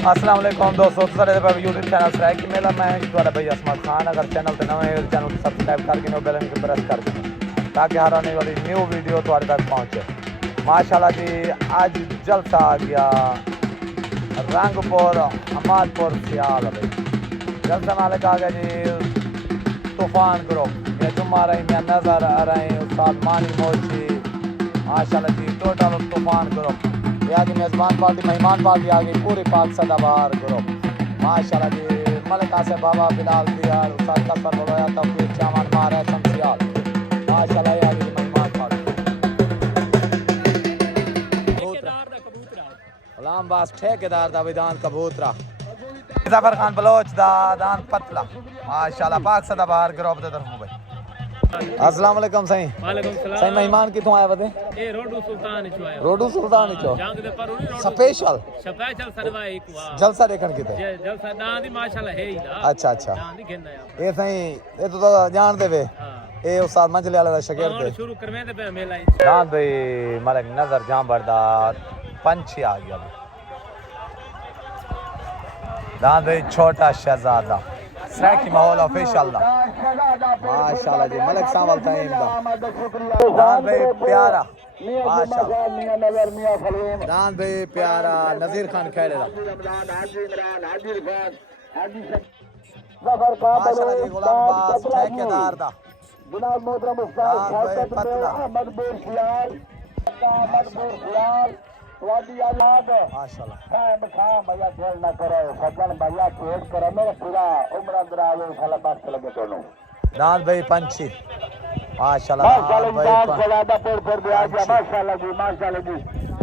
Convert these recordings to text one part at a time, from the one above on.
अस्सलाम वालेकुम दोस्तों, सारे यूट्यूब चैनल सराय की मेला मैं तुम्हारा भाई असमत खान। अगर चैनल पर नए हो चैनल को सब्सक्राइब करके नो बेल आइकन प्रेस कर देना ताकि हर आने वाली न्यू वीडियो तुम्हारे तक पहुंचे। माशाल्लाह जी, आज जलसा आ गया रंगपुर हमादपुर सियाल भाई। जलसा मालिक आ गया जी तूफान ग्रुप। ये जुम्मा रही मैं नज़र आ रहे हैं उस्ताद मानी मोची। माशाल्लाह जी, टोटल तूफान ग्रुप आगे मेज़बान पार्टी मेहमान पार्टी आ गई पूरी पाक सदाबार ग्रुप। माशाल्लाह जी, मलिक आसिफ बाबा बिलाल दियार उस्ताद कसर बलोया तौफीक चामन मारे शमसियाल। माशाल्लाह ये आ गई मेहमान पार्टी। गुलाम बास ठेकेदार दा विधान कबूतरा जफर खान बलोच दा दान पतला। माशाल्लाह पाक सदाबार ग्रुप दे तरफ भाई। अस्सलाम वालेकुम सही। वालेकुम सलाम। सही मेहमान कितों आया बदे? ए रोडू सुल्तान चो आया। रोडू सुल्तान चो जंग दे पर स्पेशल स्पेशल सरवा एक हुआ जलसा देखण किते जलसा दां दी माशाल्लाह है ही दा। अच्छा अच्छा, दां दी घेना या ये सही ये तो जान देवे। हां ए उस्ताद मंजले वाला दा शागिर्द है। शुरू करवे दे पे मेला दान भाई मलिक नजर जां बरदार पंछी आ गया। दान भाई छोटा शहजादा सराकी माहौल ऑफिशियल दा। माशाल्लाह जी, मलिक सावल टाइम दा। दान भाई प्यारा माशाल्लाह। दान भाई प्यारा नजीर खान खेड़े दा। माशाल्लाह जी, गुलाम बास ठेकेदार दा। दान भाई पतला दान भाई पंछी माशाल्लाह।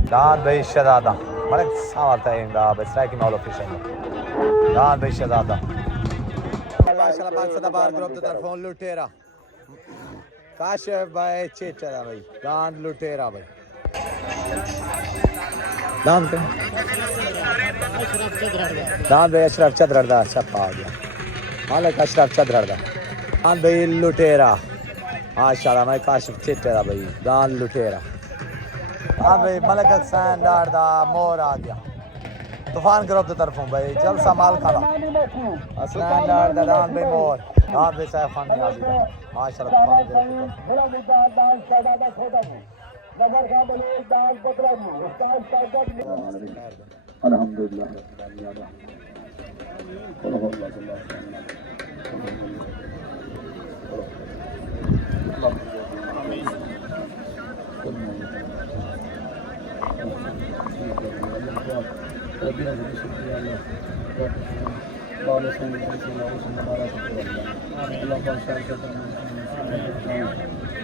दान भाई शहजादा मलिक सावल टाइम दा बसरा की मौल ऑफिशियल। दान भाई शहजादा माशाल्लाह पाक सदाबार ग्रुप की तरफों लुटेरा काशिफ भाई चेचरा भाई। दान लुटेरा भाई दान पे दान भाई अशरफ चदरड़ दा छप्पा आ गया। मालिक अशरफ चदरड़ दा। दान भाई लुटेरा माशाल्लाह मैं काशिफ चेचरा भाई। दान लुटेरा दान भाई मलिक हसैन डार दा मोर आ गया तूफान ग्रुप की तरफों भाई जलसा माल खाना हसनैन डार दा। दान भाई मोर दान भाई सैफ खान नियाजी दा माशाल्लाह अल्हम्दुलिल्लाह।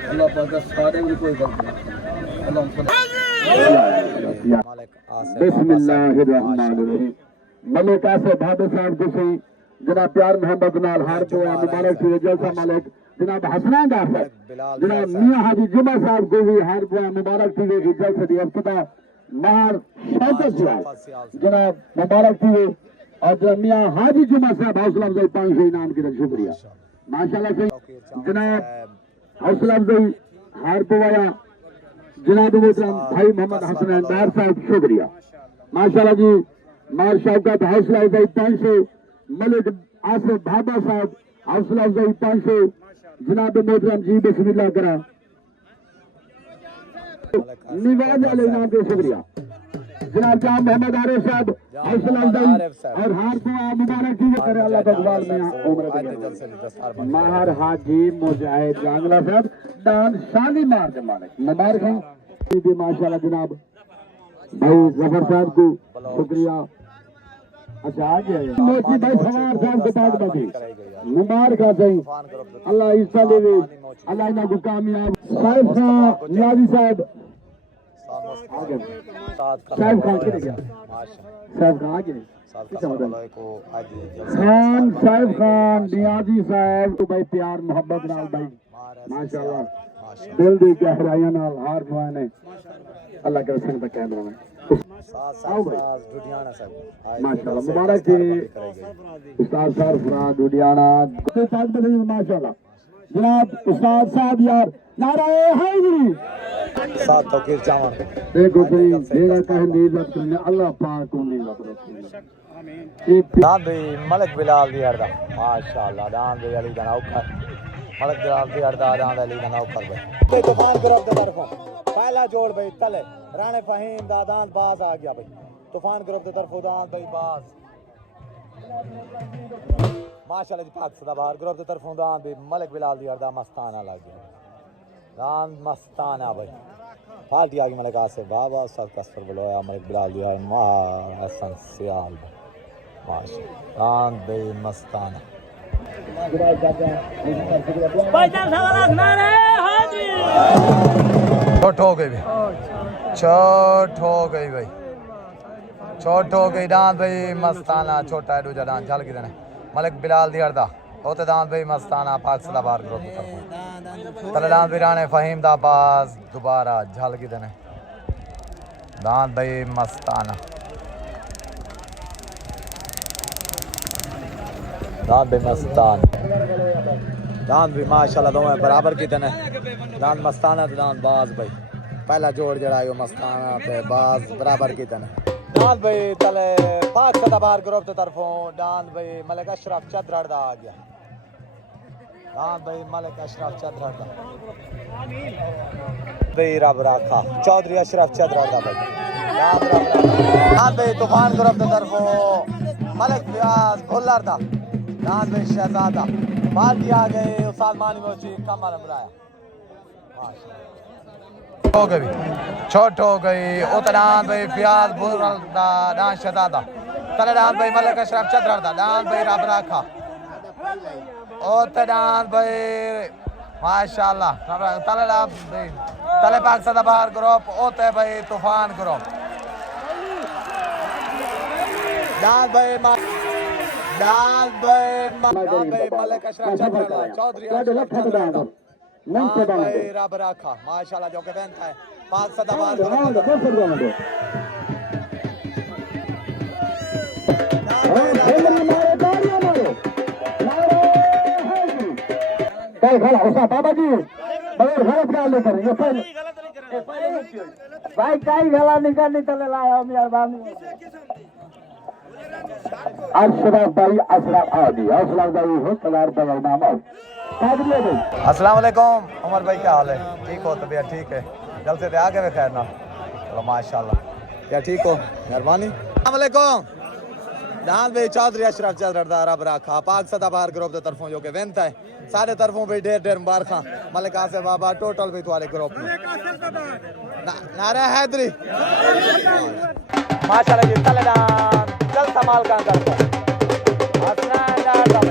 अल्लाह पाक सारे की कोई गलती बिस्मिल्लाहिर्रहमानिर्रहीम। मलिक आसिफ भाबे साहब गुसी जनाब प्यार मोहब्बत नाल हार को मुबारक थी जलसा मालिक जनाब हसनैन डार जनाब मियां हाजी जुमा साहब को भी हार को मुबारक थी जलसे दी इब्तिदा मार शौकत जनाब मुबारक थी और मियां हाजी जुमा साहब हौसला अफजाई 500 इनाम की तरफ शुक्रिया माशाल्लाह से जनाब हौसला अफजाई हार पवाया जनाब मोहतरम भाई मोहम्मद हसनैन डार साहब शुक्रिया माशाल्लाह जी। मार शौकत हौसला अफजाई 500 मलिक आसिफ भाबा साहब हौसला अफजाई 500 जनाब मोहतरम जी बिस्मिल्लाह करा निवाज वाले इनाम के शुक्रिया जनाब शाह मोहम्मद आरिफ साहब हौसला अफजाई और हार को मुबारक की करे अल्लाह भगवान में उम्र माहर हाजी मुजाहिद जांगला साहब दान शानी मार के मालिक मुबारक हैं माशाल्लाह जनाब भाई जफर साहब को शुक्रिया। अच्छा आ गया मोची भाई सवार साहब के पास बची मुबारक सही अल्लाह ईसा देवे अल्लाह इना को कामयाब। साहिब खान नियाजी साहब साहिब खान किधर गया? साहिब खान आगे खान साहिब खान नियाजी साहब तो भाई प्यार मोहब्बत नाल भाई माशाल्लाह दिल दी गहराइयां नाल हार पवाए ने अल्लाह के हुस्न पे कैमरा में माशाल्लाह मुबारक जी उस्ताद सरफराज डुडियाना माशाल्लाह जनाब उस्ताद साहब यार नाराए हैदरी साथ तो किर चावन देखो सही देगा कहे नीज़त करने अल्लाह पाक को नीज़त रखे एक दान भी मलिक बिलाल दी हरदा माशाअल्लाह दान भी अली दा नौकर मलिक बिलाल दी हरदा दान अली दा नौकर भाई तूफान ग्रुप दे तरफों पहला जोड़ भाई तले राणे फहीम दा दान बाज आ गया भाई तूफान ग्रुप दे तरफों दान भाई बाज माशाअल्लाह जी पाक सदाबहार ग्रुप दे तरफों दान भी मलिक बिलाल दी हरदा मस्ताना लग गया दान मस्ताना भाई पार्टी आ गई मलिक आसिफ बाबा सब कसर बुलाया मलिक बिलाल दी है मा हसन सियाल माशाअल्लाह दान भाई मस्ताना छोट हो गई भाई छोट हो गई भाई छोट हो गई दान भाई मस्ताना छोटा है दूजा दान चल के देने मलिक बिलाल दी हरदा होते दान भाई मस्ताना पाक सदाबहार ग्रुप की तरफ तले दान भाई राणे फहीम दा बाज दोबारा झल की देने दान भाई मस्ताना दान भाई मस्तान दान भी माशाल्लाह दोवें बराबर की तने दान मस्ताना ते दान बाज भाई पहला जोड़ जड़ा है मस्ताना ते बाज बराबर की तने दान भाई तले पाक सदाबहार ग्रुप की तरफों दान भाई मलिक अशरफ चद्रड़ दा आ गया दान भाई मलिक अशरफ चद्रड़ दा भाई रब राखा चौधरी अशरफ चद्रड़ दा भाई दान भाई तूफान ग्रुप की तरफों मलिक व्यास भुल्लर दा दान भाई शहजादा पार्टी आ गए उस्ताद मानी मोची कमर अमराया हो गई छोट हो गई उतनान भाई प्याज भुल्लर दा दान शहजादा तले दान भाई मलिक अशरफ चद्रड़ दा दान भाई रब राखा उतनान भाई माशाल्लाह तले दान भाई तले पाक सदाबहार ग्रुप ओते भाई तूफान ग्रुप दान भाई मलिक अशरफ चद्रड़ चौधरी अशरफ चद्रड़ भाई रब राखा माशाल्लाह जो के बेंत है पाक सदाबहार बाबा जी बगैर गलत गाल नहीं करेंगे भाई कई गला निकलनी चले लाया मेहरबानी अशरफ भाई अशरफ आदि अशरफ भाई हो तलार बगल नाम अस्सलाम वालेकुम उमर भाई क्या हाल है ठीक हो तबीयत ठीक है जल्द से आगे में खैर ना चलो माशाल्लाह क्या ठीक हो मेहरबानी अस्सलाम वालेकुम दान भाई चौधरी अशरफ चद्रड़ दा रब राखा पाक सदाबहार ग्रुप दे तरफों जो के वेंत है सारे तरफों भी ढेर मुबारक मलिक आसिफ बाबा टोटल भी तुम्हारे ग्रुप में नारा हैदरी माशाल्लाह जी तले दान चल संभाल का अंदर को हसनदार दा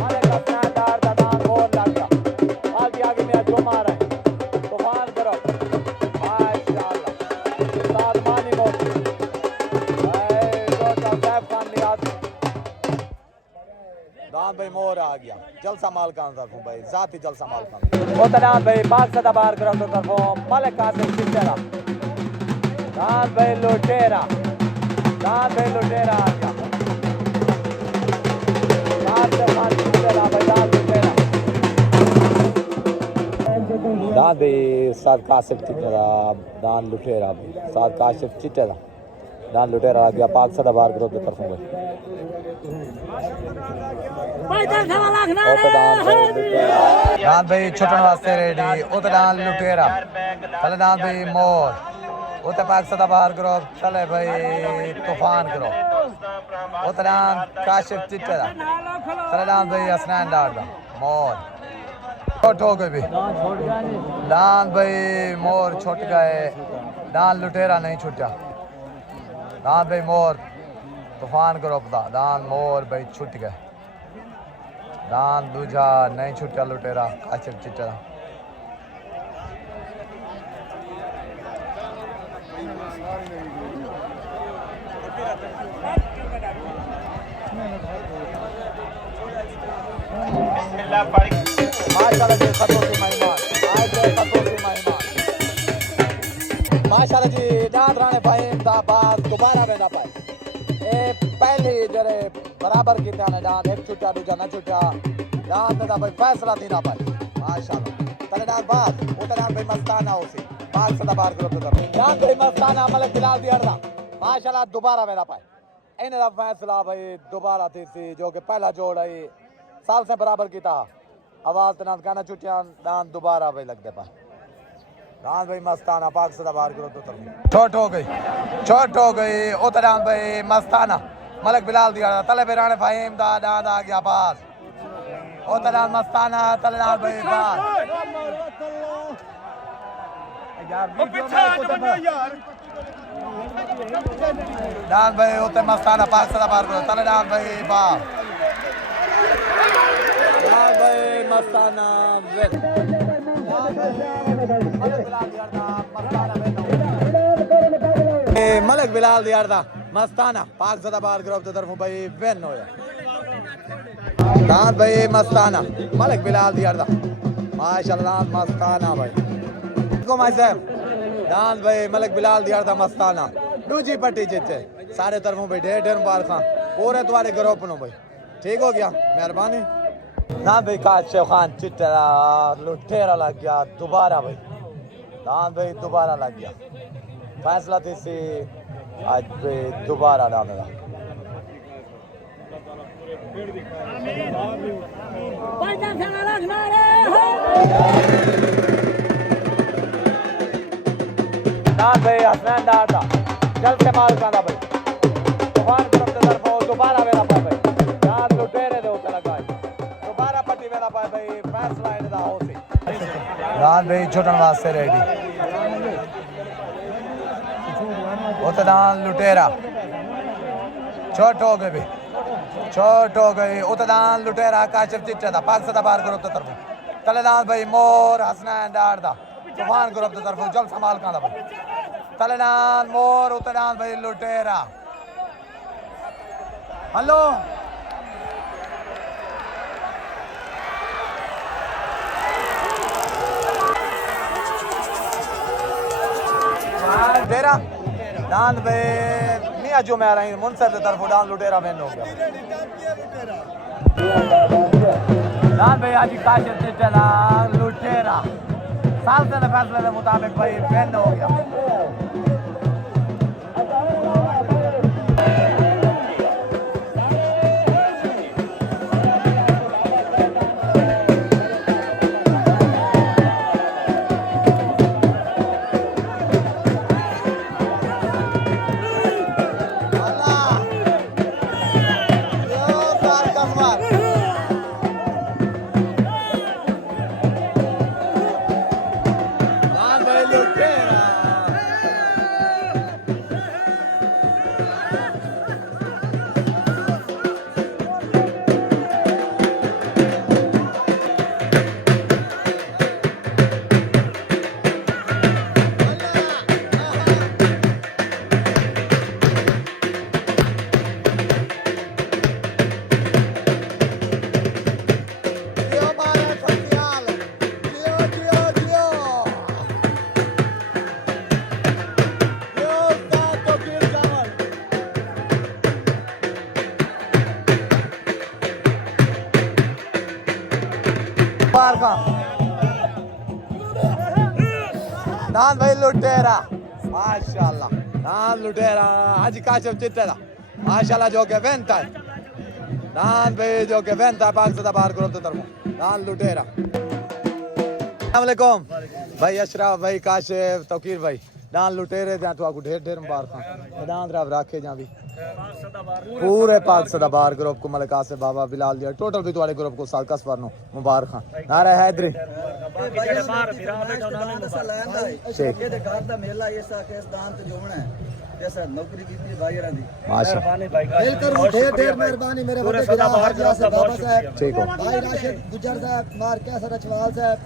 मालिक हसनदार दा दान और लग गया पार्टी आगे में जो मार है तूफान करो माशाल्लाह उस्ताद मानी मोची दान भाई मोर आ गया जलसा माल का तरफों भाई जाती जलसा माल का वो दान भाई पाक सदाबहार ग्रुप की तरफों मलिक आसिफ चिट्टेरा दान भाई लुटेरा आ गया दान भाई साद काशिफ चिट्टेरा दान लुटेरा साद काशिफ चिट्टेरा दान लुटेरा आ गया पाक सदाबहार ग्रुप की तरफों भाई दान भाई छुटन वास्ते रेडी उते दान लुटेरा चले दान भाई मोर उते पाक सदाबहार ग्रुप चले भाई तूफान ग्रुप उते दान काशिफ चिट्टेरा चले दान भाई हसनैन डार दा मोर छोट हो गए भी दान भाई मोर छुट गए दान लुटेरा नहीं छुटा दान भाई मोर तूफान ग्रुप दा दान मोर भाई छुट गए दान दूजा नहीं छुटा लुटेरा काशिफ चिट्टेरा माशाल्लाह जी खतों की मेहमान आज खतों की मेहमान माशाल्लाह जी दाद राणे फहीम दा बात दोबारा में ना पाए ए पहले जरे बराबर की दान दान एक छुटा दूजा ना छुटा दान दा भाई फैसला थी ना पाए माशाल्लाह तलेदार बात उतरान भाई मस्ताना होसी बात सदा बार करो तो जान भाई मस्ताना मलक बिलाल दी अर्दा माशाल्लाह दोबारा मेरा पाए इन्हें दा फैसला भाई दोबारा थी सी जो कि पहला जोड़ है साल से बराबर की था आवाज तना गाना चुटियां दान दोबारा भाई लग दे पा दान भाई मस्ताना पाक सदा बार करो तो छोट हो गई उतरान भाई मस्ताना मलक बिलाल दी अर्दा तले बेराने फाहिम दा दान आ गया पास उतरान मस्ताना तलेदार भाई पास यार दान भाई उते मस्ताना पाक सदा बार करो तलेदार भाई पास दान भाई मस्ताना मलक बिलाल दी अर्दा मस्ताना पाक सदा बार करो तो तरफ भाई वेन होया दान भाई मस्ताना मलक बिलाल दी अर्दा माशाल्लाह मस्ताना भाई को माय साहब दान भाई मलक बिलाल दी अर्दा मस्ताना दूजी पट्टी जीते सारे तरफों भाई ढेर मुबारक पूरे तुम्हारे ग्रुप नो भाई ठीक हो गया मेहरबानी ना भाई काश खान चिट्टा लुटेरा लग गया दोबारा भाई दान भाई दोबारा लग गया फैसला थी सी आज भाई दोबारा डालेगा दान भाई हसनैन डार था जल्द से मार का भाई तूफान तरफ से तरफ दोबारा मेरा पाए भाई दान लुटेरे दे उतर लगा दोबारा पट्टी मेरा पाए भाई फैसला इन दा हो सी दान भाई छुटन वास्ते रेडी उते दान लुटेरा छोट हो गए भाई छोट हो गई उतदान लुटेरा काशिफ चिट्टे दा पाक सदा बार ग्रुप तरफ तलेदान भाई मोर हसनैन डार दा तूफान ग्रुप तरफ जल संभाल का भाई तलेदान मोर उतदान भाई लुटेरा हेलो तेरा दान भाई मियां जो मैं रही मुनसर की तरफ दान लुटेरा मैन हो गया दान भाई आज काशिफ चिट्टे दा लुटेरा साल से फैसले के मुताबिक भाई मैन हो गया दान भाई लुटेरा माशाल्लाह दान लुटेरा आज काशिफ चिट्टे दा माशाल्लाह जो के वेंता है दान भाई जो के वेंता पाक सदा बाहर ग्रुप तो तरफ दान लुटेरा अस्सलाम वालेकुम भाई अशरफ भाई काशिफ तौकीर भाई दान लुटेरे दा तो आपको ढेर मुबारक दान रब रखे जा भी पूरे पाक सदा बाहर ग्रुप को मलिक आसिफ बाबा बिलाल दिया टोटल भी तुम्हारे ग्रुप को साल कसबर नो मुबारक नारा हैदरी नौकरी की भाई मेहरबानी मेरे बाबा साहब ठीक हो भाई राशिद गुजर साहब मार कैसर रचवाल साहब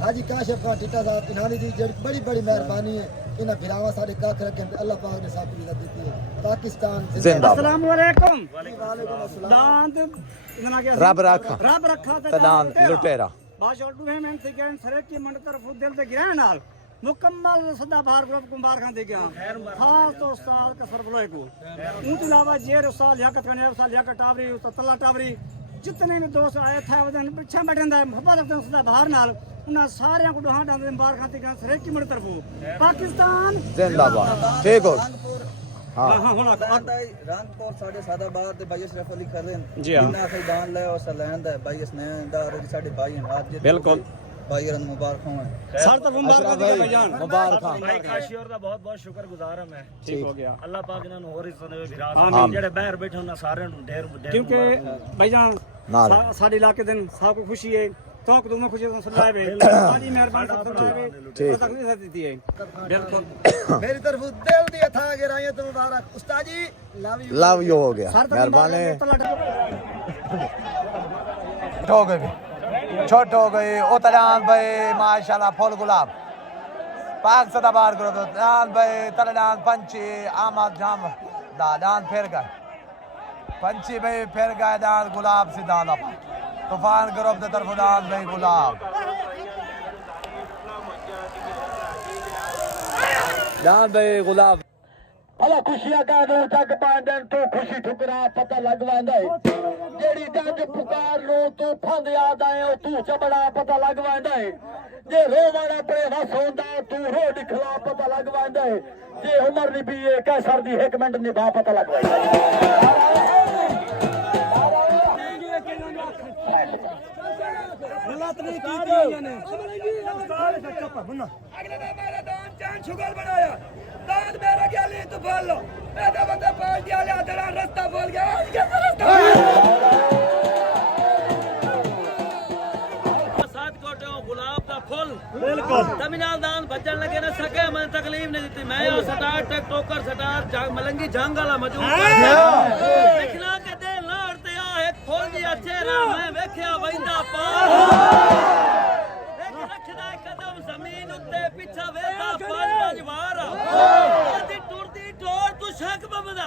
हाजी काशिफ खान टिट्टा साहब इन्हानी दी बड़ी बड़ी मेहरबानी है इन्हें भिरावा सारे काख रखे अल्लाह पाक ने साथ इज्जत दी है पाकिस्तान जिंदाबाद अस्सलाम वालेकुम वालेकुम अस्सलाम दांत इतना क्या रब रखा दान लुटेरा बाशोटू है मैं सेकंड सरे की मंड तरफ दिल से गिरा नाल मुकम्मल सदा बाहर ग्रुप कुंभार खान दे गया खास तो उस्ताद का सरबलोय को उन तो अलावा जेर उस्ताद लियाकत का उस्ताद लियाकत टावरी उस्ताद तल्ला टावरी जितने भी दोस्त आए थे वदन पिछा बैठे दा मोहब्बत रखते सदा बाहर नाल उन्हां सारियां को डहां डांदे मुबारक खाते गया सरे की मन तरफो पाकिस्तान जिंदाबाद ठीक हो हाँ हां हुन रंगपुर साढ़े सादाबाद ते भाई अशरफ अली कर रहे हैं जी हाँ। इन्ना खैदान ले और सलैन दा भाई स्नेहदार साढ़े भाई हैं आज बिल्कुल भाई रन मुबारक हो सर तरफ मुबारक खाते गया भाईजान मुबारक भाई काशियोर दा बहुत बहुत शुक्रगुजार हां मैं ठीक हो गया अल्लाह पाक इन्हां ਨੂੰ ਹੋਰ ਇਜ਼ਤ ਦੇਵੇ ਵਿਰਾਸਤ आमीन। ਜਿਹੜੇ ਬਾਹਰ ਬੈਠੇ ਉਹਨਾਂ ਸਾਰਿਆਂ ਨੂੰ ਢੇਰ क्योंकि भाईजान नाल। साडे इलाके दिन साहब को खुशी है तो तुम्हें खुशी से सुनाए वे बड़ी मेहरबानी से सुनाए वे ठीक। तकलीफ देती है बिल्कुल मेरी तरफ दिल दी था गिराए तो मुबारक उस्ताद जी लव यू हो गया सर तरफ मेहरबानी मुबारक हो गई छोट हो गई उतरान भाई माशाल्लाह फुल गुलाब पाक सदाबार ग्रुप दान भाई तलडान पंची आमद जाम दान फिर गए पंची भाई फिर गए दान गुलाब से दान अपा तूफान ग्रुप की तरफ दान भाई गुलाब दान भाई गुलाब भला खुशियां का दो तक पांडन तो खुशी ठुकरा पता लग वैंदा है जेड़ी जंग पुकार लो तू फंद याद आए तू चबड़ा पता लग वैंदा है जे रोवण अपने वस होंदा तू रो दिखला पता लग वैंदा है जे उमर नी भी है कैसर दी 1 मिनट निभा पता लग वैंदा है गलत नहीं की ने अगले ने मेरा दान जान शुगर बनाया दान मेरा गली तो बोल लो मेरे बंदे पाल दिया ले तेरा रास्ता बोल गया कैसा रास्ता साथ कोटे गुलाब दा फूल बिल्कुल तमिनाल दान भजन लगे ना सके मैं तकलीफ नहीं दी मैं और सटार टेक टोकर सटार मलंगी जंग वाला मौजूद देखना के दे लड़ते आ एक फूल दी चेहरा मैं वेख्या वैंदा पार देख रखदा कदम जमीन उत्ते पिछा वेदा पाल जवार आदी टुरदी टोर तू शक बमदा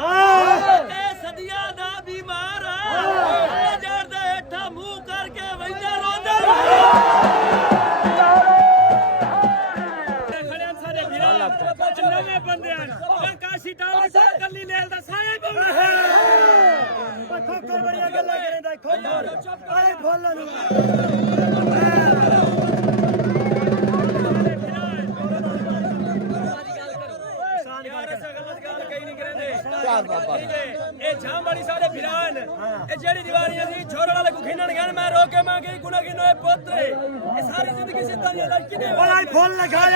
ते सदिया दा बीमार जड़ दे हेठा मुंह करके वैंदा रोंदा खड़े सारे गिरा नवे बंदे आन काशी टावर से गली लेल दा साए बवड़ा खोकर बढ़िया गल्ला करे दा खोकर अरे भोला नु ए जाम वाली सारे फिरान ए जेड़ी दीवारी असी छोड़ वाले को खिनन गन मैं रोके मैं की गुना की नोए पोतरे ए सारी जिंदगी सिद्धा नहीं लड़की ने बोला फूल लगाया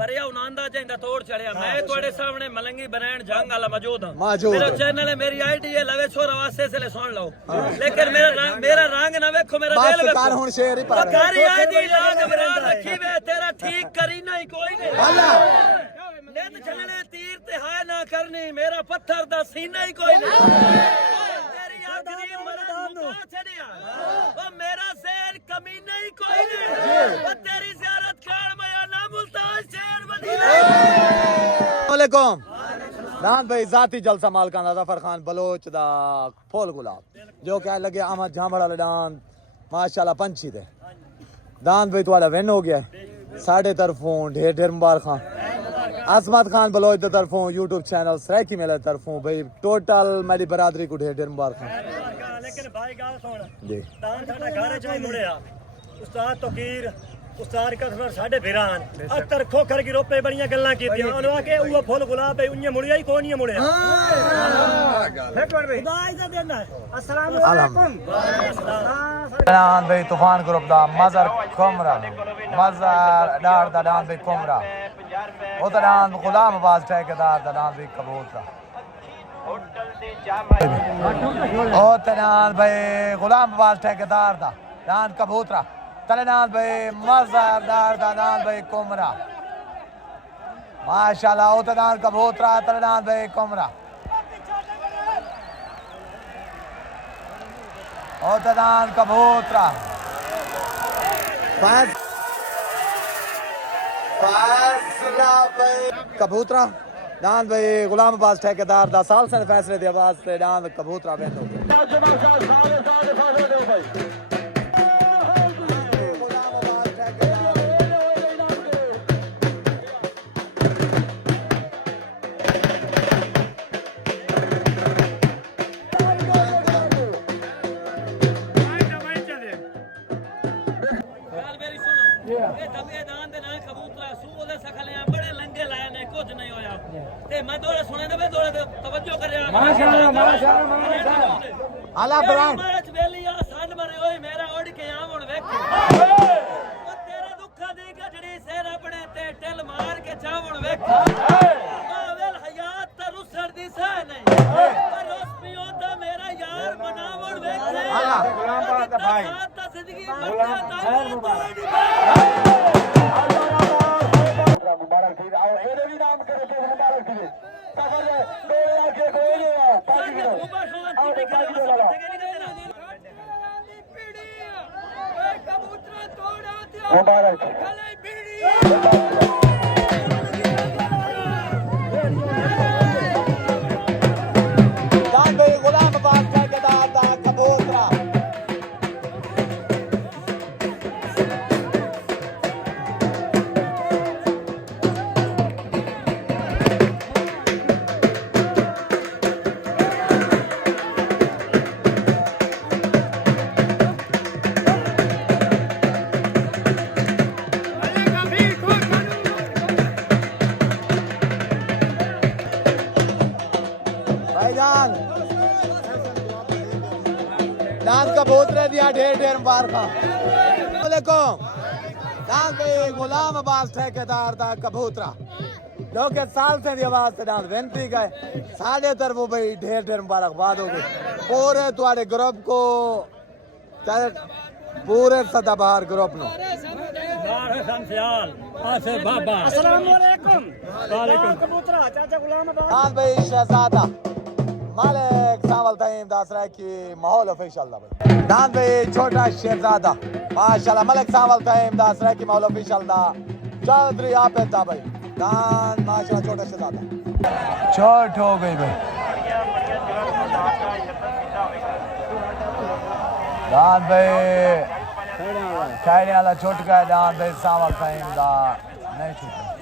बरिया उनांदा जेंदा तोड़ चढ़िया मैं ਤੁਹਾਡੇ सामने मलंगी बनान जंग वाला मौजूद हूं मौजूद मेरा चैनल है मेरी आईडी है लवे छोरा वास्ते से सुन लो लेकिन मेरा रंग ना देखो मेरा दिल बात देखो कार हुन शेर ही पर कारी आईडी लाग बरा रखी वे तेरा ठीक करी नहीं कोई नहीं अल्लाह नेत चलने तीर ते हाय ना करनी मेरा पत्थर दा सीना ही कोई नहीं तेरी आखिरी मर्दान नु छड़िया ओ मेरा शेर कमी नहीं कोई नहीं ओ तेरी ज़ियारत कर मैं ना मुल्तान शेर मदीना वालेकुम दान भाई जाती जलसा मालकान दा जफर खान बलोच दा फुल गुलाब जो कह लगे अहमद झांबड़ा दान माशाल्लाह पंछी दे दान भाई तुम्हारा विन हो गया साढ़े तरफों ढेर ढेर मुबारक खान आसमत खान बलोच दी तरफों यूट्यूब चैनल सराकी मेले तरफों भाई टोटल मेरी बरादरी को ढेर ढेर मुबारक लेकिन भाई गाल सुन जी दान साडा घर च मुड़िया उस्ताद तकीर उस्ताद कसर साडे फिरान अतर खोखर की रोपे बड़ियां गल्लां कीतियां उन्हों आके वो फुल गुलाब है उन्ने मुड़िया ही कोई नहीं मुड़िया एक बार भाई खुदा इज्जत देना अस्सलाम वालेकुम दान भाई तूफान ग्रुप दा मजर कुमरा मजर डार दा दान भाई कुमरा ओ दान गुलाम आवाज ठेकेदार दा दान भाई कबूतरा ओ दान भाई गुलाम आवाज ठेकेदार दा दान कबूतरा तलनाल भाई मजरदार दान भाई कुमरा माशाल्लाह ओ दान कबूतरा तलनाल भाई कुमरा और दान कबूतरा कबूतरा दान भाई गुलाम अब्बास ठेकेदार दा साल से फैसले दी आवाज से दान कबूतरा बेंद हो गया ਗੱਲ ਮੇਰੀ ਸੁਣੋ ਇਹ ਦਬੇ ਦਾਨ ਦੇ ਨਾਲ ਕਬੂਤਰਾ ਸੂ ਉਹਦੇ ਸਖਲਿਆਂ ਬੜੇ ਲੰਗੇ ਲਾਏ ਨੇ ਕੁਝ ਨਹੀਂ ਹੋਇਆ ਤੇ ਮੈਂ ਦੋੜੇ ਸੁਣੇ ਨੇ ਦੋੜੇ ਤੇ ਤਵੱਜੋ ਕਰਿਆ ਮਾਸ਼ਾਅੱਲਾ आला ब्रांड ਮੈਚ ਵੇਲੀ ਆ ਸੰਡ ਮਰੇ ਓਏ ਮੇਰਾ ਉੱਡ ਕੇ ਆਵਣ ਵੇਖ ਉਹ ਤੇਰਾ ਦੁੱਖਾਂ ਦੀ ਗੱਜੜੀ ਸਿਰ ਆਪਣੇ ਤੇ ਟਿਲ ਮਾਰ ਕੇ ਚਾਵਣ ਵੇਖ ਮਾਵੇਲ ਹਯਾਤ ਤਾਂ ਰੁਸੜ ਦੀ ਸਹ ਨਹੀਂ ਪਰ ਉਸ ਪਿਓ ਦਾ ਮੇਰਾ ਯਾਰ ਮਨਾਵਣ ਵੇਖ आला गुलाम अब्बास दा भाई ਤਾਂ ਜ਼ਿੰਦਗੀ ਮਰਦਾ ਤਾਂ ਤੋੜੀ मुबारक थी और एने भी नाम करे तो मुबारक थी सफल है दो आके कोई नहीं है ਸਾਡੇ ਉਮਰ ਹੋਣ ਚਿੱਟੀ ਕਰੇ ਮਸਾ ਤੇ ਨਹੀਂ ਦੇਣਾ मुबारक दान भाई गुलाम अब्बास ठेकेदार दा कबूतरा भाईजान दान कबूतरे दिया ढेर ढेर मुबारक दान भाई गुलाम अब्बास ठेकेदार दा कबूतरा जो के साल से दी आवाज से दान विनती गए साढ़े तरफों भाई ढेर ढेर मुबारकबाद हो गई पूरे तुम्हारे ग्रुप को पूरे सदाबहार ग्रुप नो अस्सलाम वालेकुम वालेकुम कबूतरा चाचा गुलाम अब्बास दान भाई शहजादा मालिक सावल तईम दास रहा की माहौल ऑफिशियल दा भाई दान भाई छोटा शहजादा माशाल्लाह मलिक सावल तईम दास रहा की माहौल ऑफिशियल दा चौधरी आपे दा भाई दान माशाल्लाह छोटा शहजादा चोट हो गई भाई दान भाई खैर वाला छोट का दान भाई सावल तईम दा नहीं छूटा